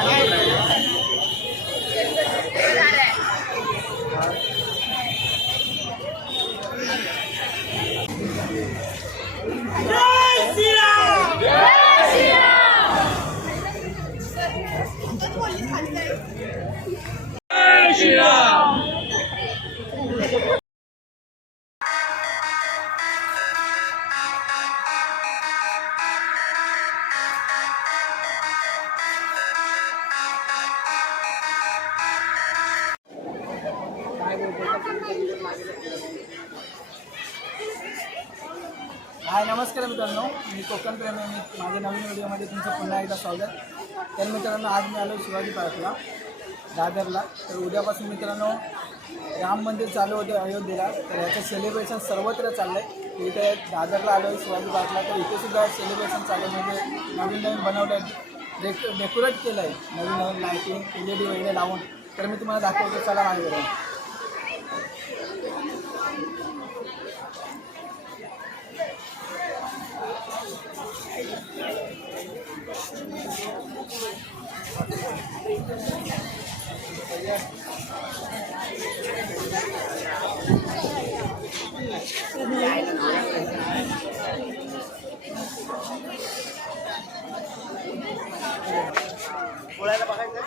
हाय नमस्कार मित्रांनो, मी कोकण प्रेमी. माझ्या नवीन व्हिडिओमध्ये तुमचं पुन्हा एकदा स्वागत. तर मित्रांनो, आज मी आलो शिवाजी पार्कला दादरला. तर उद्यापासून मित्रांनो राम मंदिर चालू होते अयोध्येला. तर याचं सेलिब्रेशन सर्वत्र चाललं आहे. इथे दादरला आलो आहे शिवाजी पार्कला, तर इथे सुद्धा सेलिब्रेशन चालू आहे. म्हणजे नवीन नवीन बनवलं आहे, डेकोरेट केलं आहे, नवीन नवीन लाईटिंग LED वगैरे लावून. तर मी तुम्हाला दाखवतो, चला माझ्याकडे. बोलायला बघायचं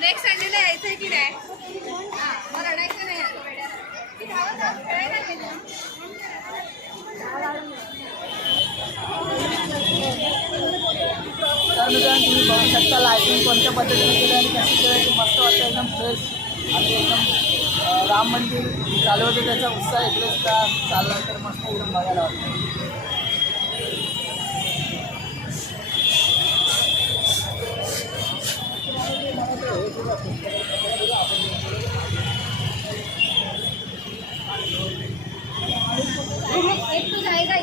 नेक्स्ट संडेला यायचंय की नाही? मग रडायचं नाही. तर मित्रांनो, तुम्ही बघू शकता लायटिंग कोणत्या पद्धतीने केली आणि कशी केली. मस्त वाटतं, एकदम फ्रेश आणि एकदम राम मंदिर चालू होतं त्याचा उत्साह इकडे सुद्धा चालला. तर मस्त एकदम बघायला वाटतं. एक तो जाएगा.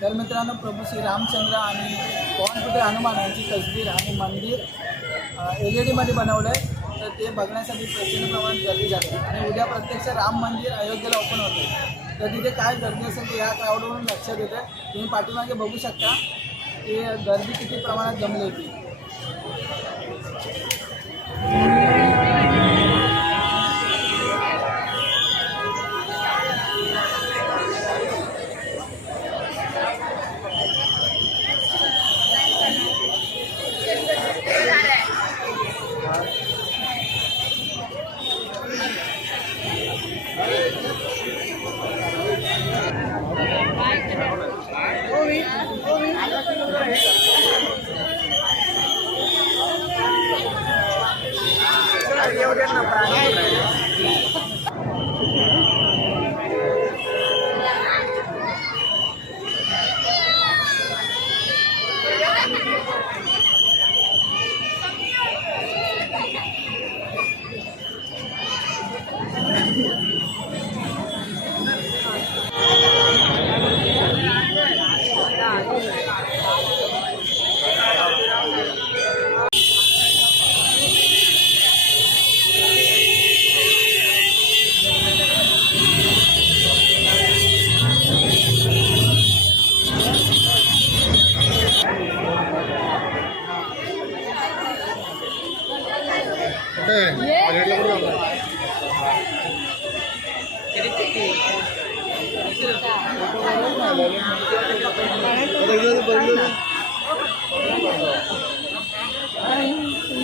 तर मित्रांनो, प्रभू श्री रामचंद्र आणि पवनपुत्र हनुमान यांची तस्वीर आणि मंदिर LED मध्ये बनवलं आहे. तर ते बघण्यासाठी प्रचंड प्रमाणात गर्दी जाते. आणि उद्या प्रत्यक्ष राम मंदिर अयोध्येला ओपन होते. तर तिथे काय गर्दी असेल ते या क्राऊडवरून लक्षात येतं. तुम्ही पाठीमागे बघू शकता की गर्दी किती प्रमाणात जमली होती.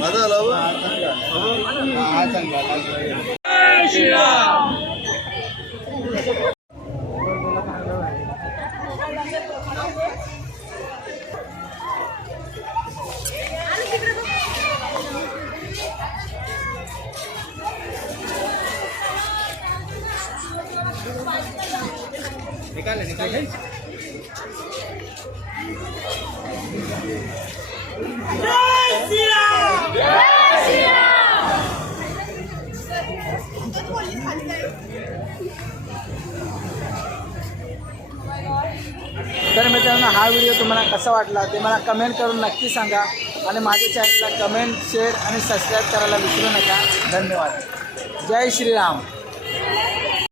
माझा आला हा चांगला. तर मित्रांनो हा व्हिडिओ तुम्हाला कसा वाटला ते मला कमेंट करून नक्की सांगा आणि माझ्या चॅनलला कमेंट शेअर आणि सबस्क्राईब करायला विसरू नका. धन्यवाद. जय श्रीराम.